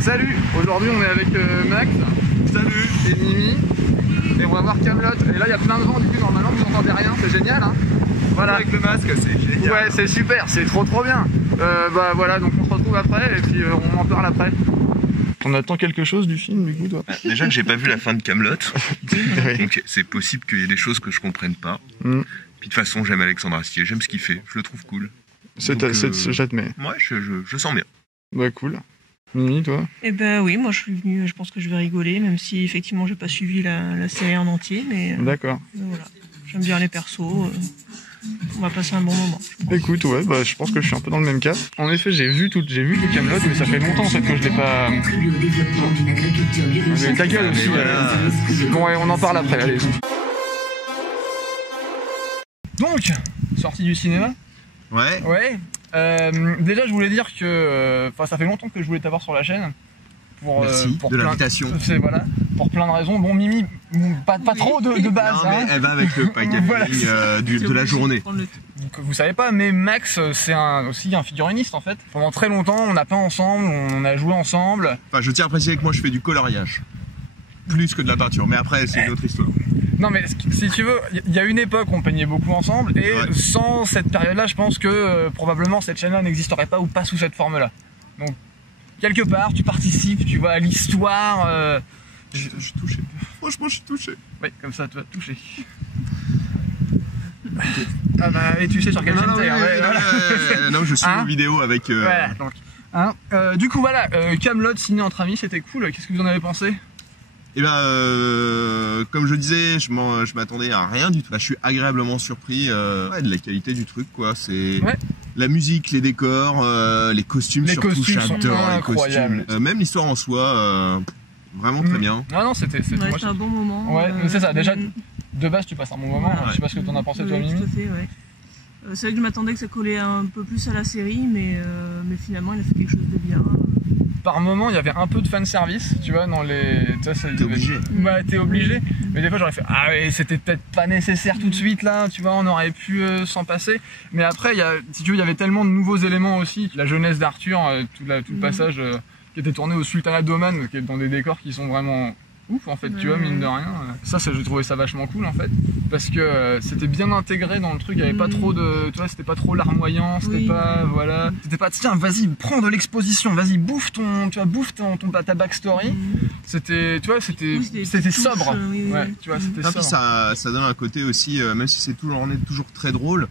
Salut, aujourd'hui on est avec Max. Salut. Et Mimi. Et on va voir Kaamelott. Et là il y a plein de vent, du coup normalement vous n'entendez rien, c'est génial hein. Voilà. Avec le masque, c'est génial. Ouais, c'est super, c'est trop bien. Bah voilà, donc on se retrouve après et puis on en parle après. On attend quelque chose du film du coup toi? Déjà que j'ai pas vu la fin de Kaamelott, donc c'est possible qu'il y ait des choses que je comprenne pas. Puis de toute façon j'aime Alexandre Astier, j'aime ce qu'il fait, je le trouve cool. J'admets. Ouais, je sens bien. Bah cool. Mimi, toi? Eh ben oui, moi je suis venu, je pense que je vais rigoler, même si effectivement j'ai pas suivi la série en entier, mais d'accord. Voilà, j'aime bien les persos, on va passer un bon moment. Écoute, ouais, bah je pense que je suis un peu dans le même cas. En effet, j'ai vu tout Kaamelott, mais ça fait longtemps en fait que je l'ai pas. Mais ta gueule aussi. Bon, ouais, on en parle après. Allez. Donc, sortie du cinéma. Ouais. Ouais. Déjà, je voulais dire que, ça fait longtemps que je voulais t'avoir sur la chaîne. Merci de l'invitation. Voilà, pour plein de raisons. Bon, Mimi, pas trop de base. Non, mais elle va avec le paquet voilà, de la journée. Donc, vous savez pas, mais Max, c'est aussi un figuriniste en fait. Pendant très longtemps, on a peint ensemble, on a joué ensemble. Enfin, je tiens à préciser que moi, je fais du coloriage. Plus que de la peinture, mais après, c'est une autre histoire. Non mais si tu veux, il y a une époque où on peignait beaucoup ensemble et ouais. Sans cette période-là, je pense que probablement cette chaîne-là n'existerait pas ou pas sous cette forme-là. Donc quelque part, tu participes, tu vois, à l'histoire. Je suis touché. Franchement, je suis touché. Oui, comme ça, tu vas te toucher. Ah bah, et tu sais sur quelle chaîne t'es. Non, je suis en vidéo avec. Voilà, donc. Du coup, voilà, Kaamelott ciné entre amis, c'était cool. Qu'est-ce que vous en avez pensé? Eh ben, comme je disais, je m'attendais à rien du tout. Là, je suis agréablement surpris de la qualité du truc, quoi. C'est la musique, les décors, les costumes surtout. J'adore les costumes. Même l'histoire en soi, vraiment très bien. Non, c'était un bon moment. Ouais, c'est ça. Déjà, de base, tu passes un bon moment. Ouais. Je sais pas ce que t'en as pensé, toi, Mimi. Tout à fait, ouais. C'est vrai que je m'attendais que ça collait un peu plus à la série, mais finalement, il a fait quelque chose de bien. Par moment, il y avait un peu de fanservice, tu vois, dans les. T'es obligé. Ouais, t'es obligé. Mais des fois, j'aurais fait ah ouais, c'était peut-être pas nécessaire tout de suite là, tu vois, on aurait pu s'en passer. Mais après, si tu veux, il y avait tellement de nouveaux éléments aussi. La jeunesse d'Arthur, tout le passage qui était tourné au Sultanat d'Oman, qui est dans des décors qui sont vraiment ouf en fait, tu vois, mine de rien. Ça, j'ai trouvé ça vachement cool en fait, parce que c'était bien intégré dans le truc, il y avait pas trop de, tu vois, c'était pas trop larmoyant, c'était pas, voilà, c'était pas, tiens, vas-y, prends de l'exposition, vas-y, bouffe ta backstory. C'était, tu vois, c'était sobre. Ouais, tu vois, c'était sobre. Puis ça donne un côté aussi, même si c'est toujours très drôle.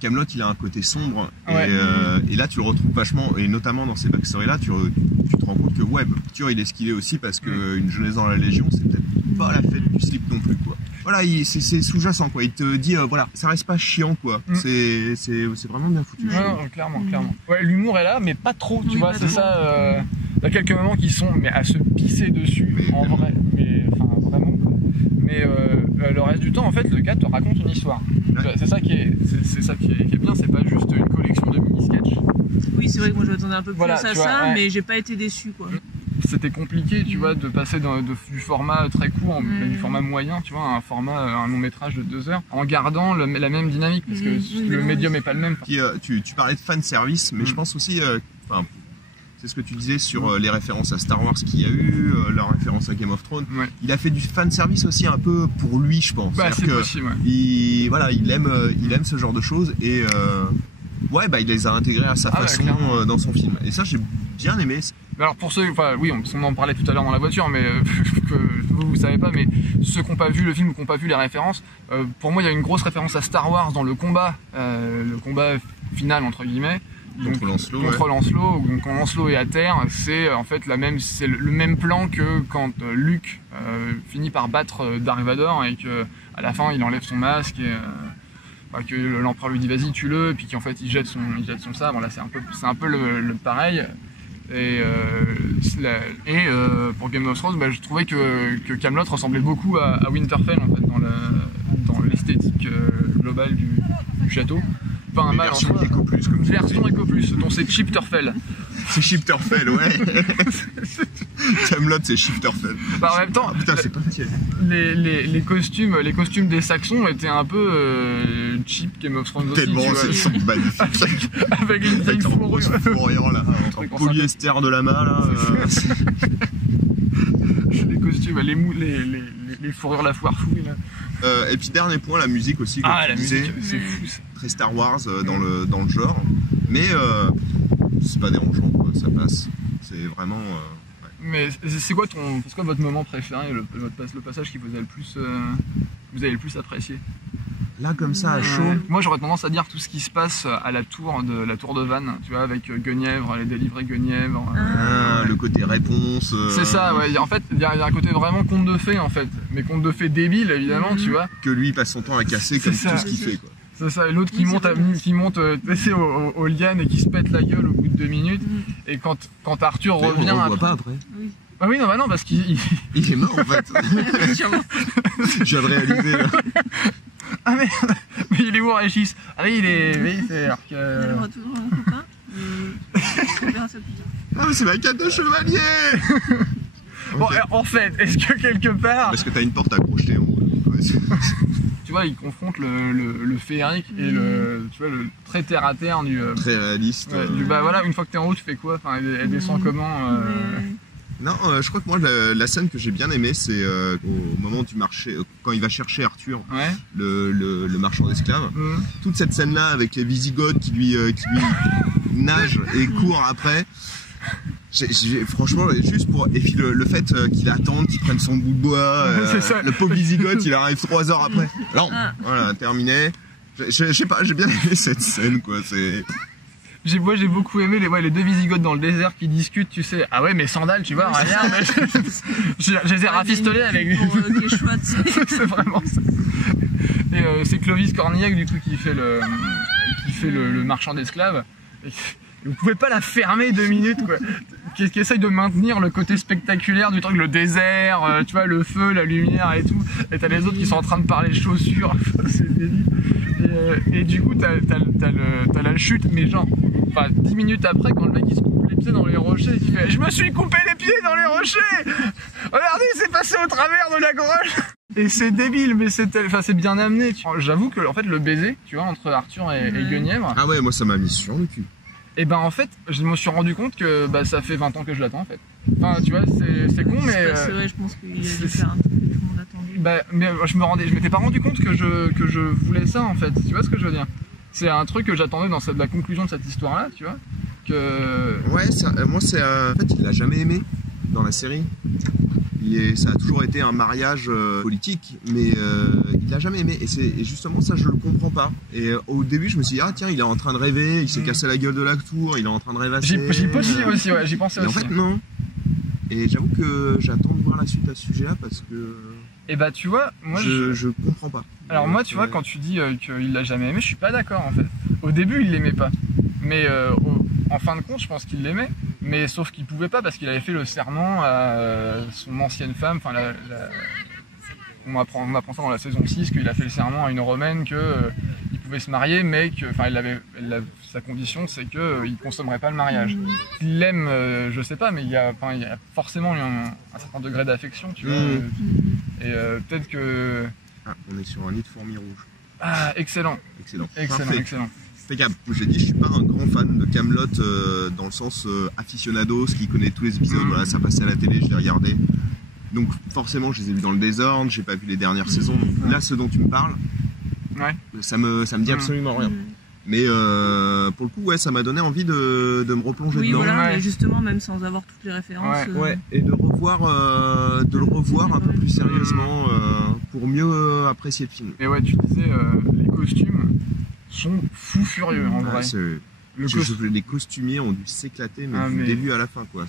Kaamelott, il a un côté sombre et là tu le retrouves vachement, et notamment dans ces backstories là tu te rends compte que Arthur il est ce qu'il est aussi parce que une jeunesse dans la Légion c'est peut-être pas la fête du slip non plus quoi. Voilà, c'est sous-jacent quoi, il te dit voilà, ça reste pas chiant quoi, c'est vraiment bien foutu. Non, clairement. Ouais, l'humour est là mais pas trop, tu vois, c'est ça. Il y a quelques moments qui sont à se pisser dessus en vrai, mais enfin vraiment. Mais le reste du temps en fait le gars te raconte une histoire. C'est ça qui est bien, c'est pas juste une collection de mini-sketchs. Oui, c'est vrai que moi je m'attendais un peu plus à ça, mais j'ai pas été déçu quoi. C'était compliqué, tu vois, de passer du format très court, du format moyen, tu vois, un long métrage de 2 heures, en gardant la même dynamique, parce que le médium est pas le même. Tu parlais de fanservice, mais je pense aussi, c'est ce que tu disais sur les références à Star Wars qu'il y a eu, la référence à Game of Thrones. Ouais. Il a fait du fanservice aussi un peu pour lui, je pense. Bah, c'est possible, ouais. Il aime ce genre de choses et il les a intégrés à sa façon dans son film. Et ça, j'ai bien aimé. Alors pour ceux, on en parlait tout à l'heure dans la voiture, mais que vous savez pas, mais ceux qui n'ont pas vu le film ou qui n'ont pas vu les références, pour moi il y a une grosse référence à Star Wars dans le combat final entre guillemets. Contre Lancelot, donc quand Lancelot est à terre, c'est en fait c'est le même plan que quand Luke finit par battre Dark Vador et que à la fin il enlève son masque et que l'empereur lui dit vas-y tue-le, et puis qu'en fait il jette son sabre. Là c'est un peu le pareil. Et pour Game of Thrones, je trouvais que Kaamelott ressemblait beaucoup à Winterfell en fait dans l'esthétique globale du château. Pas un mal en soi. Version Eco Plus, dont c'est Chipterfell. C'est Chipterfell, ouais. Kaamelott, c'est Shifter Fell. Bah, en même temps, putain, c'est pas facile. les costumes des Saxons étaient un peu cheap Game of Thrones aussi. Tellement, c'est sont magnifiques. Avec une vieille fourrure là, en polyester de lama là. Les costumes, les fourrures la foire fouille là. Et puis dernier point, la musique aussi. Comme la musique, c'est fou. Très Star Wars dans le genre, mais c'est pas dérangeant, quoi, ça passe. C'est vraiment. Ouais. Mais c'est quoi votre moment préféré, le passage qui vous a le plus, vous avez le plus apprécié? Là comme ça à chaud. Moi j'aurais tendance à dire tout ce qui se passe à la tour de Vannes, tu vois, avec Guenièvre, les délivrés Guenièvre. Le côté réponse. C'est ça, ouais. En fait, il y a un côté vraiment conte de fées en fait, mais conte de fées débile évidemment, tu vois. Que lui passe son temps à casser comme tout ce qu'il fait, quoi. C'est ça, et l'autre qui monte aux lianes et qui se pète la gueule au bout de 2 minutes. Et quand Arthur revient. On le voit pas après. Oui. Ah oui, non, parce qu'il est mort en fait. Je viens de réaliser là. Ah mais il est où Régis? Ah oui, c'est alors que. Il aura toujours un copain. On verra ça plus tard. Ah mais c'est ma canne de chevalier. Bon, en fait, est-ce que quelque part. Parce que t'as une porte à crocheter en gros. Tu vois, il confronte le féerique et le très terre à terre du. Très réaliste. Ouais, bah voilà, une fois que t'es en haut, tu fais quoi? Enfin, elle descend comment Non, je crois que moi la scène que j'ai bien aimée, c'est au moment du marché, quand il va chercher Arthur, le marchand d'esclaves. Toute cette scène-là avec les Visigoths qui lui nagent et courent après. Franchement, juste pour. Et puis le fait qu'il attende, qu'il prenne son bout de bois, le pauvre Visigoth, il arrive 3 heures après. Alors, voilà, terminé. Je sais pas, j'ai bien aimé cette scène, quoi. Moi j'ai beaucoup aimé les 2 Visigoths dans le désert qui discutent, tu sais. Ah ouais, mais sandales, tu vois, rien, mais je les ai rafistolés avec lui. C'est vraiment ça. Et c'est Clovis Cornillac du coup qui fait le marchand d'esclaves. Vous pouvez pas la fermer 2 minutes, quoi. Qui essaye de maintenir le côté spectaculaire du truc, le désert, tu vois, le feu, la lumière et tout. Et t'as les autres qui sont en train de parler chaussures, c'est débile. Et du coup, t'as la chute, mais genre, 10 minutes après, quand le mec il se coupe les pieds dans les rochers, il fait « Je me suis coupé les pieds dans les rochers! Regardez, c'est passé au travers de la grotte !» Et c'est débile, mais c'est bien amené. J'avoue que en fait, le baiser, tu vois, entre Arthur et Guenièvre... Ah ouais, moi ça m'a mis sur le cul. Et ben en fait, je me suis rendu compte que ça fait 20 ans que je l'attends en fait. Enfin, tu vois, c'est con, mais. C'est vrai, je pense qu'il a dû faire un truc que tout le monde attendait. Mais je m'étais pas rendu compte que je voulais ça en fait. Tu vois ce que je veux dire? C'est un truc que j'attendais dans la conclusion de cette histoire-là, tu vois. Ouais, moi c'est. En fait, il l'a jamais aimé dans la série. Ça a toujours été un mariage politique, mais il l'a jamais aimé. Et justement, ça, je le comprends pas. Et au début, je me suis dit, ah tiens, il est en train de rêver, il s'est cassé la gueule de la tour, il est en train de rêvasser. J'y pensais aussi, ouais, j'y pensais aussi. En fait, non. Et j'avoue que j'attends de voir la suite à ce sujet-là parce que. Et bah, tu vois, moi je comprends pas. Alors, moi, tu vois, quand tu dis qu'il l'a jamais aimé, je suis pas d'accord en fait. Au début, il l'aimait pas. Mais en fin de compte, je pense qu'il l'aimait. Mais sauf qu'il pouvait pas parce qu'il avait fait le serment à son ancienne femme. Enfin, on apprend ça dans la saison 6 qu'il a fait le serment à une romaine qu'il pouvait se marier, mais que, sa condition c'est qu'il consommerait pas le mariage. Il l'aime, je sais pas, mais il y a forcément un certain degré d'affection, tu vois. Et peut-être que. Ah, on est sur un nid de fourmis rouges. Ah, excellent. Excellent. Impeccable. J'ai dit, je suis pas un grand fan de Kaamelott dans le sens aficionados qui connaît tous les épisodes. Voilà, ça passait à la télé, je l'ai regardé. Donc forcément, je les ai vus dans le désordre. J'ai pas vu les dernières saisons. Donc, là, ce dont tu me parles, ça me dit absolument rien. Mais pour le coup, ouais, ça m'a donné envie de me replonger dedans. Oui, voilà, et justement, même sans avoir toutes les références. Ouais, et de le revoir un peu plus sérieusement pour mieux apprécier le film. Et ouais, tu disais, les costumes sont fous furieux en vrai. Les costumiers ont dû s'éclater, mais du début à la fin, quoi.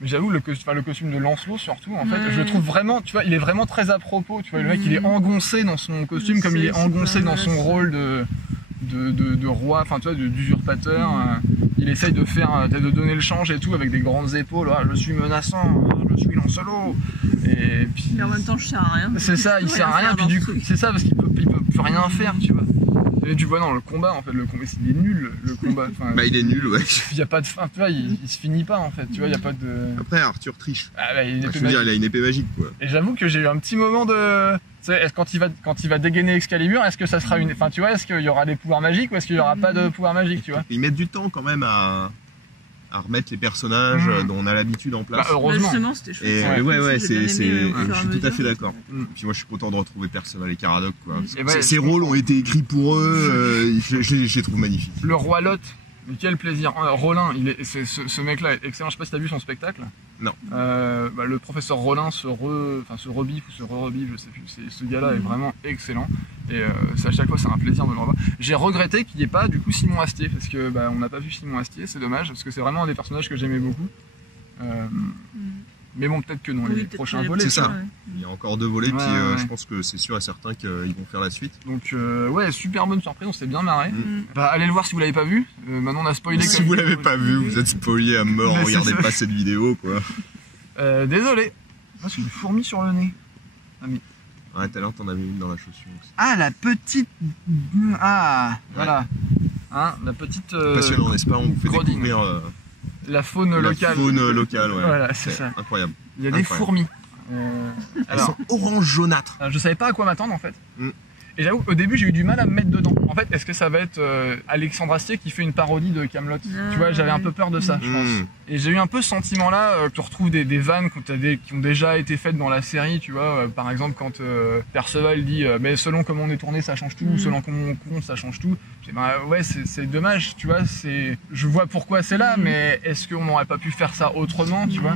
Mais j'avoue, le costume de Lancelot surtout, en fait, je le trouve vraiment, tu vois, il est vraiment très à propos. Tu vois, le mec, il est engoncé dans son costume comme il est engoncé dans son rôle de roi, enfin, tu vois, d'usurpateur. Il essaye de donner le change et tout avec des grandes épaules. Ah, je suis menaçant, je suis Lancelot. Et puis. Mais en même temps, je sers à rien. C'est ça, il sert à rien. Puis du coup, c'est ça parce qu'il peut plus rien faire, tu vois. Et tu vois dans le combat en fait, le combat il est nul le combat. Enfin, Bah il est nul, ouais. il y a pas de fin, tu vois, il se finit pas en fait, tu vois, il y a pas de. Après Arthur triche. Ah bah, il Je veux dire, il a une épée magique quoi. Et j'avoue que j'ai eu un petit moment de. Tu sais, quand il va dégainer Excalibur, est-ce que ça sera une. Enfin, tu vois, est-ce qu'il y aura des pouvoirs magiques ou est-ce qu'il y aura pas de pouvoirs magiques, tu vois? Ils mettent du temps quand même à remettre les personnages dont on a l'habitude en place. Bah, heureusement. Justement, c'était chouette. Et ouais, J'ai bien c'est, aimé, au je fur et à suis tout à fait mesure. d'accord. Puis moi, je suis content de retrouver Perceval et Caradoc, quoi. Mm. Parce que Et ouais, ces je rôles comprends. ont été écrits pour eux, je les trouve magnifiques. Le roi Lot, mais quel plaisir. Rollin, ce mec-là est excellent. Je sais pas si t'as vu son spectacle. Non. Bah, le professeur Rollin se rebiffe ou se re-rebiffe, je sais plus. Ce gars-là est vraiment excellent. Et à chaque fois, c'est un plaisir de le revoir. J'ai regretté qu'il n'y ait pas du coup Simon Astier, parce que bah, on n'a pas vu Simon Astier, c'est dommage, parce que c'est vraiment un des personnages que j'aimais beaucoup. Mais bon, peut-être que dans les prochains volets. C'est ça. Ouais. Il y a encore 2 volets, Ouais, puis ouais. je pense que c'est sûr et certain qu'ils vont faire la suite. Donc ouais, super bonne surprise, on s'est bien marré. Mm. Bah, allez le voir si vous l'avez pas vu. Maintenant on a spoilé. Si comme- vous l'avez pas vu, vous êtes spoilé à mort, Mais c'est regardez ça. pas cette vidéo, quoi. Désolé. Ah, c'est une fourmi sur le nez. Ouais, tout à l'heure, t'en avais une dans la chaussure aussi. Ah, la petite. Ah, voilà. Hein, la petite. Passionnant, n'est-ce pas? On vous fait Grodine. découvrir La faune la locale. faune locale, ouais. Voilà, c'est ça. Incroyable. Il y a des Incroyable. fourmis. Elles Alors, sont orange jaunâtres. je savais pas à quoi m'attendre en fait. Mm. Et j'avoue, au début, j'ai eu du mal à me mettre dedans. En fait, est-ce que ça va être Alexandre Astier qui fait une parodie de Kaamelott? Tu vois, j'avais un peu peur de ça, je pense. Mm. Et j'ai eu un peu ce sentiment-là, que tu retrouves des vannes qui ont déjà été faites dans la série, tu vois. Par exemple, quand Perceval dit mais selon comment on est tourné, ça change tout, ou selon comment on compte, ça change tout. Je dis, bah, ouais, c'est dommage, tu vois. Je vois pourquoi c'est là, mais est-ce qu'on n'aurait pas pu faire ça autrement, tu vois?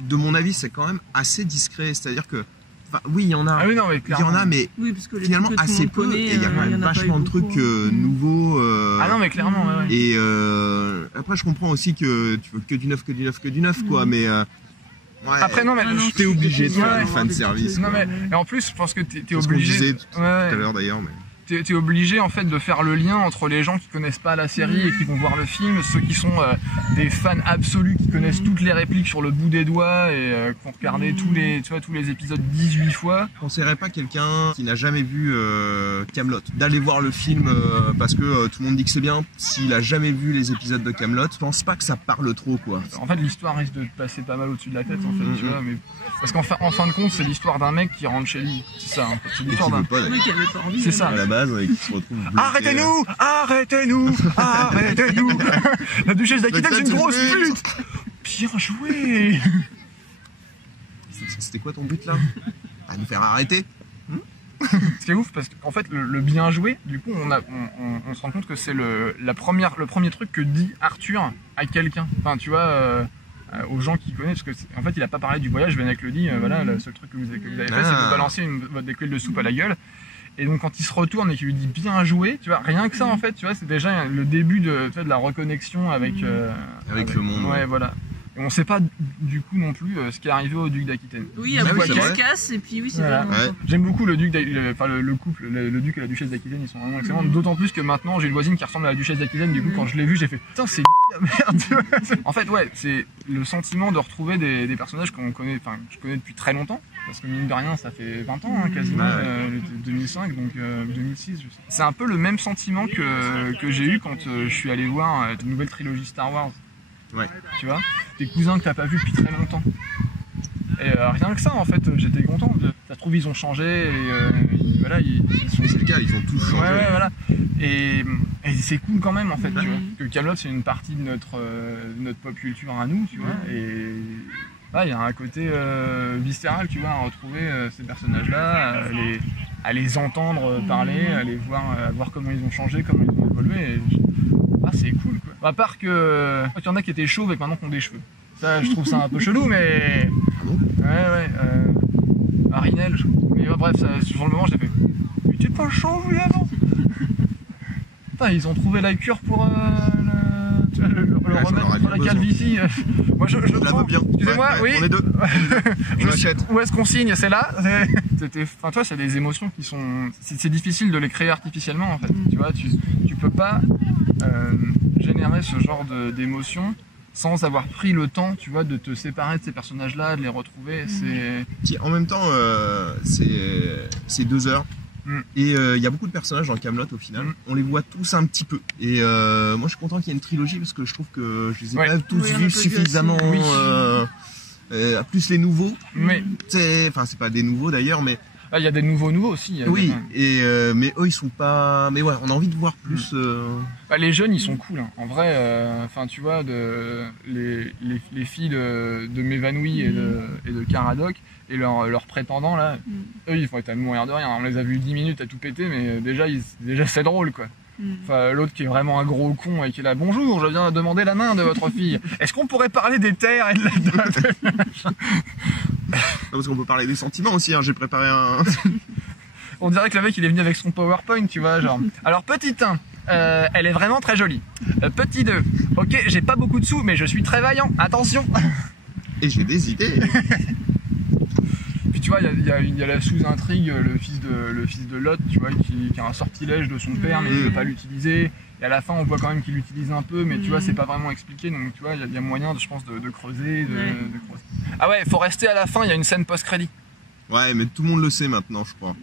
De mon avis, c'est quand même assez discret. C'est-à-dire que, enfin, oui, il y en a. Ah oui, non, mais Il y clairement. en a, mais Oui, parce que les finalement trucs que tout le assez monde peu. connaît, Et il y a quand il y même en a pas vachement eu de trucs beaucoup. nouveaux. Ah non, mais clairement, ouais, ouais. Et après, je comprends aussi que tu veux que du neuf, quoi. Mais ouais, Après, non, mais t'es obligé de faire Ouais. des fanservice. Non, quoi. mais et en plus, je pense que t'es C'est ce qu'on obligé. disait tout Ouais, à ouais. l'heure d'ailleurs, mais. T'es obligé en fait de faire le lien entre les gens qui connaissent pas la série et qui vont voir le film, ceux qui sont des fans absolus qui connaissent toutes les répliques sur le bout des doigts et qui ont regardé tous les épisodes 18 fois. Je conseillerais pas quelqu'un qui n'a jamais vu Kaamelott d'aller voir le film parce que tout le monde dit que c'est bien. S'il a jamais vu les épisodes de Kaamelott, je pense pas que ça parle trop, quoi. En fait, l'histoire risque de te passer pas mal au-dessus de la tête, en fait, tu vois. Mais parce qu'en fin de compte, c'est l'histoire d'un mec qui rentre chez lui. C'est ça. En fait. C'est Et l'histoire qui d'un. veut pas Oui, d'ailleurs. qui avait pas envie. C'est ça. À la base, et qui se retrouve bloqué. Arrêtez-nous, arrêtez-nous, arrêtez-nous. La duchesse d'Aquitaine, c'est une grosse pute. Bien joué. C'était quoi ton but là? À nous faire arrêter? Ce qui est ouf parce qu'en fait le bien joué, du coup on se rend compte que c'est le premier truc que dit Arthur à quelqu'un. Enfin tu vois aux gens qui connaissent, parce que en fait il a pas parlé du voyage, Venac le dit, voilà le seul truc que vous avez fait c'est de vous balancer votre écuelle de soupe à la gueule. Et donc quand il se retourne et qu'il lui dit bien joué, tu vois, rien que ça en fait, tu vois, c'est déjà le début de la reconnexion avec Avec le monde. Ouais, voilà. Et on sait pas du coup non plus ce qui est arrivé au duc d'Aquitaine. Oui, Ah oui, après c'est il se vrai. casse et puis oui, c'est Voilà. vraiment. Ouais. J'aime beaucoup le duc, le couple, le duc et la duchesse d'Aquitaine, ils sont vraiment excellents. D'autant plus que maintenant j'ai une voisine qui ressemble à la duchesse d'Aquitaine. Du coup, quand je l'ai vue, j'ai fait putain, c'est merde. En fait, ouais, c'est le sentiment de retrouver des personnages qu'on connaît, enfin, que je connais depuis très longtemps. Parce que mine de rien, ça fait 20 ans hein, quasiment, Ouais. 2005, donc 2006. Je sais. C'est un peu le même sentiment que j'ai eu quand je suis allé voir la nouvelle trilogie Star Wars. Ouais. Tu vois, tes cousins que t'as pas vu depuis très longtemps. Et rien que ça, en fait, j'étais content. Ça se trouve, ils ont changé et voilà, ils sont. C'est le cas, ils ont tous changé. Ouais, voilà. Et c'est cool quand même, en fait, tu vois. Que Kaamelott, c'est une partie de notre pop culture à nous, tu vois. Et là, il y a un côté viscéral, tu vois, à retrouver ces personnages-là, à les entendre parler, à les voir, à voir comment ils ont changé, comment ils ont évolué. Ah, c'est cool, quoi. À part que il y en a qui étaient chauves et que maintenant qui ont des cheveux. Ça, je trouve ça un peu chelou, mais. Ouais. Marinelle, mais bref, ça, sur le moment, j'ai fait. Mais t'es pas chauve, lui, avant? Putain, ils ont trouvé la cure pour le Ouais, remède j'en aurais contre la bien calvitie. Moi, je Je la prends. veux bien. Excusez-moi, Ouais, oui. On est deux. On achète. Où est-ce qu'on signe? C'est là. Enfin, toi, c'est des émotions qui sont. C'est difficile de les créer artificiellement, en fait. Tu vois, tu peux pas générer ce genre d'émotions sans avoir pris le temps, tu vois, de te séparer de ces personnages-là, de les retrouver. C'est. En même temps, c'est 2 heures. Et il y a beaucoup de personnages dans Kaamelott au final. On les voit tous un petit peu. Et moi je suis content qu'il y ait une trilogie parce que je trouve que je les ai pas tous vus suffisamment. Plus les nouveaux. Enfin c'est pas des nouveaux d'ailleurs, mais il y a des nouveaux aussi. Oui, mais eux ils sont pas. Mais ouais, on a envie de voir plus. Les jeunes ils sont cool. Hein. En vrai, enfin tu vois, les filles de M'Évanouie et de Caradoc et leurs prétendants là, eux ils vont être à mourir de rien. On les a vus 10 minutes à tout péter, mais déjà c'est drôle quoi. Enfin, l'autre qui est vraiment un gros con et qui est là, bonjour, je viens demander la main de votre fille. Est-ce qu'on pourrait parler des terres et de la Parce qu'on peut parler des sentiments aussi, hein. J'ai préparé un... On dirait que le mec il est venu avec son PowerPoint, tu vois, genre. Alors petit 1, elle est vraiment très jolie. Petit 2, ok, j'ai pas beaucoup de sous, mais je suis très vaillant, attention. Et j'ai des idées. Puis tu vois, il y a la sous-intrigue, le fils de Lot, tu vois, qui a un sortilège de son père, mais il ne veut pas l'utiliser. Et à la fin, on voit quand même qu'il l'utilise un peu, mais tu vois, c'est pas vraiment expliqué. Donc tu vois, il y a moyen, je pense, de creuser, de creuser. Ah ouais, faut rester à la fin, il y a une scène post-crédit. Ouais, mais tout le monde le sait maintenant, je crois.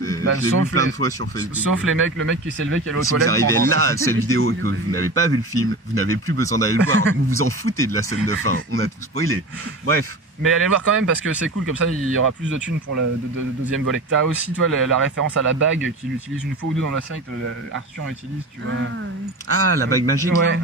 J'ai vu plein de fois sur Facebook. Sauf le mec qui s'est levé, qui allait aux toilettes. Si vous arrivez là, à cette vidéo, et que vous n'avez pas vu le film, vous n'avez plus besoin d'aller le voir. Vous vous en foutez de la scène de fin. On a tout spoilé. Bref. Mais allez le voir quand même parce que c'est cool, comme ça il y aura plus de thunes pour le deuxième volet. T'as aussi toi la référence à la bague qu'il utilise une fois ou deux dans la série, que Arthur utilise, tu vois. Ah, la bague magique. Ouais,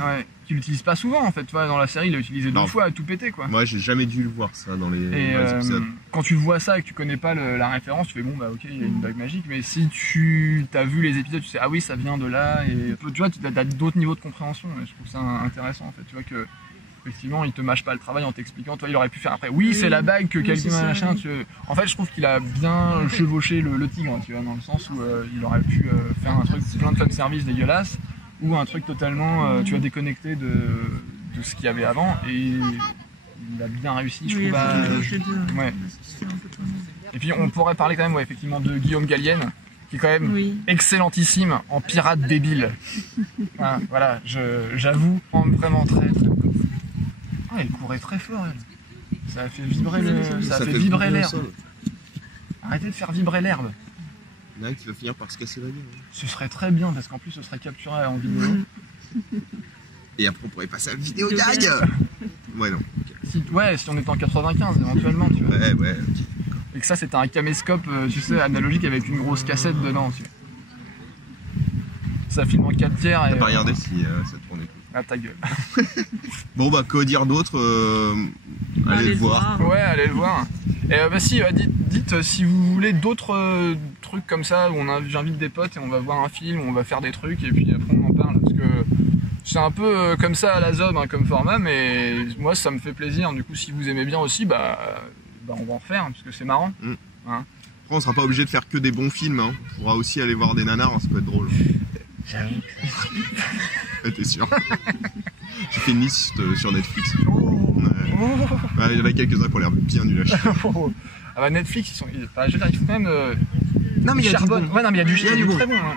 qu'il utilise pas souvent en fait, tu vois, dans la série il l'a utilisé 2 fois à tout péter quoi. Moi j'ai jamais dû le voir ça dans les épisodes. Quand tu vois ça et que tu connais pas la référence, tu fais bon bah ok, il y a une bague magique, mais si tu as vu les épisodes, tu sais ah oui ça vient de là, et tu vois, tu as d'autres niveaux de compréhension, et je trouve ça intéressant en fait, tu vois que effectivement, il te mâche pas le travail en t'expliquant. Toi, il aurait pu faire après. Oui, c'est la bague que quelqu'un machin. En fait, je trouve qu'il a bien chevauché le tigre, tu vois, dans le sens où il aurait pu faire un truc plein de fanservice dégueulasse ou un truc totalement, tu vois, déconnecté de ce qu'il y avait avant. Et il a bien réussi, je trouve. Ouais. Et puis, on pourrait parler quand même, effectivement, de Guillaume Gallienne, qui est quand même excellentissime en pirate débile. Voilà, j'avoue, vraiment très très. Ah, elle courait très fort, elle. Ça a fait vibrer l'air. Arrêtez de faire vibrer l'herbe. Il y en a un qui va finir par se casser la gueule. Ce serait très bien parce qu'en plus ce serait capturé en vidéo. Et après on pourrait passer à la vidéo gag. Ouais non. Okay. Si on était en 95 éventuellement, tu vois. Ouais, ok. Et que ça c'était un caméscope, tu sais, analogique avec une grosse cassette dedans, tu vois. Ça filme en 4 tiers. T'as pas regardé si ça tournait. Ah ta gueule. Bon bah que dire d'autre, allez le voir. Ouais, allez le voir. Et dites si vous voulez d'autres trucs comme ça où j'invite des potes et on va voir un film, on va faire des trucs et puis après on en parle, parce que c'est un peu comme ça à la zob comme format, mais moi ça me fait plaisir. Du coup si vous aimez bien aussi, bah on va en faire parce que c'est marrant. Hein. Après on sera pas obligé de faire que des bons films, hein. On pourra aussi aller voir des nanars, ça peut être drôle. J'avoue. T'es sûr? J'ai fait une liste sur Netflix. Il y en a quelques-uns qui ont l'air bien nuls à chier. Ah bah Netflix, ils font quand même. Non mais il y a charbonne. Ouais, non mais il y a du très bon. Hein.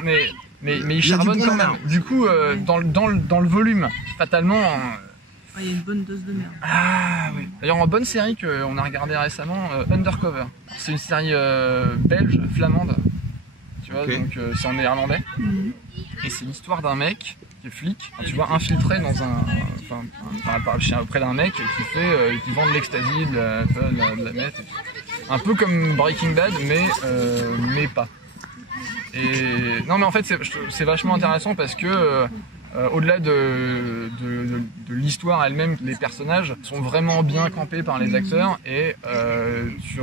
Mais ils charbonnent quand même. Du coup, dans le volume, fatalement. Il y a une bonne dose de merde. Ah oui. D'ailleurs, en bonne série qu'on a regardé récemment, Undercover. C'est une série belge, flamande. Tu vois, donc c'est en néerlandais. Et c'est l'histoire d'un mec qui est flic, tu vois, infiltré dans auprès d'un mec qui vend de l'ecstasy, de la meth. Un peu comme Breaking Bad, mais pas. Et non, mais en fait, c'est vachement intéressant parce que au-delà de l'histoire elle-même, les personnages sont vraiment bien campés par les acteurs et tu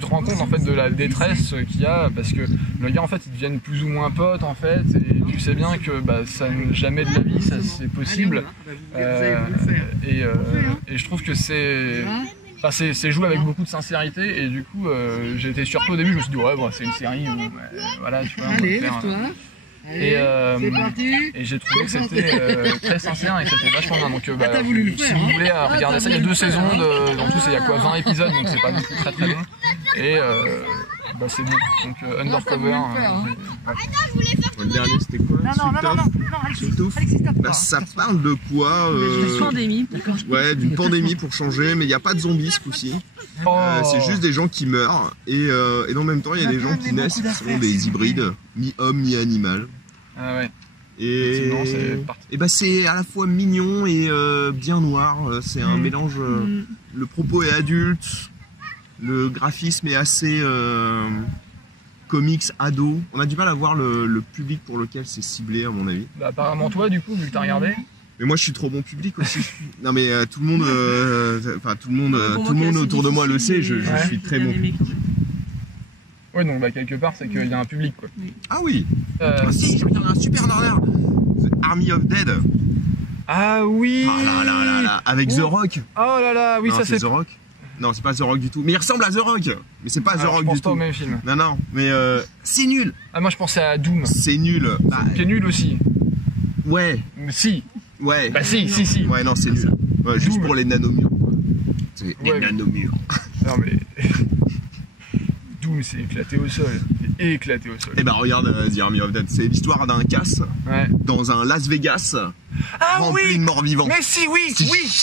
te rends compte en fait de la détresse qu'il y a, parce que le gars en fait ils deviennent plus ou moins potes en fait, et tu sais bien que ça jamais de la vie ça c'est possible, et je trouve que c'est joué avec beaucoup de sincérité, et du coup j'ai été surpris au début, je me suis dit ouais bon, c'est une série voilà, tu vois. Allez, lève-toi. Et j'ai trouvé que c'était très sincère et que c'était vachement bien. Donc t'as voulu le faire, si vous voulez regarder ça, il y a 2 saisons, en plus il y a 20 épisodes, donc c'est pas non plus très très long. Et bah c'est bon. Donc Undercover. Le dernier c'était quoi? Bah, ça parle de quoi Une pandémie. Ouais, d'une pandémie pour changer, mais il n'y a pas de zombies ce coup-ci. C'est juste des gens qui meurent et en même temps il y a des gens qui naissent qui sont des hybrides, mi-homme, mi-animal. Ah ouais. Et bah c'est à la fois mignon et bien noir. C'est un mélange. Le propos est adulte, le graphisme est assez comics ado. On a du mal à voir le public pour lequel c'est ciblé à mon avis. Bah apparemment toi du coup vu que t'as regardé. Mais moi je suis trop bon public aussi. Non mais tout le monde autour de moi le sait. Je suis très bon. Ouais, donc bah quelque part c'est qu'il y a un public quoi. Ah oui. Si, je regarde un super dernier. Army of Dead. Ah oui. Ah là, avec The Rock. Oh là là, oui non, ça c'est The Rock. Non, c'est pas The Rock du tout. Mais il ressemble à The Rock. Mais c'est pas The Rock du tout. Je pense pas au même film. Non, mais c'est nul. Ah moi je pensais à Doom. C'est nul. Qui est nul aussi. Ouais. Mais si. Ouais. Bah si. Ouais, non, c'est nul. Ouais, juste pour les nanomures. C'est les nanomures. Non mais... Doom c'est éclaté au sol. Éclaté au sol. Et bah regarde The Army of Dead. C'est l'histoire d'un casse dans un Las Vegas rempli de morts vivants. Mais si, oui.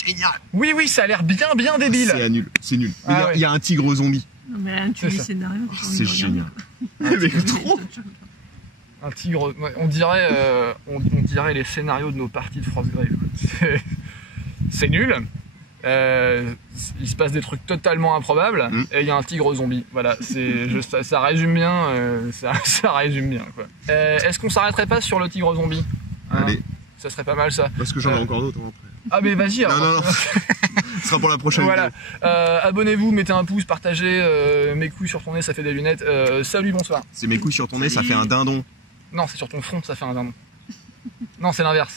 Génial. Oui, ça a l'air bien débile. C'est nul. Il y a un tigre zombie. Non mais là, tu lis le scénario. C'est génial. Mais trop. Un tigre, on dirait les scénarios de nos parties de Frostgrave. C'est nul. Il se passe des trucs totalement improbables et il y a un tigre zombie. Voilà, ça résume bien. Ça résume bien quoi. Est-ce qu'on s'arrêterait pas sur le tigre zombie Allez. Ça serait pas mal ça. Parce que j'en ai encore d'autres après. Ah mais vas-y. Non. Ce sera pour la prochaine vidéo. Abonnez-vous, mettez un pouce, partagez. Mes couilles sur ton nez, ça fait des lunettes. Salut, bonsoir. C'est mes couilles sur ton nez, ça fait un dindon. Non, c'est sur ton front, ça fait un dindon. Non, c'est l'inverse.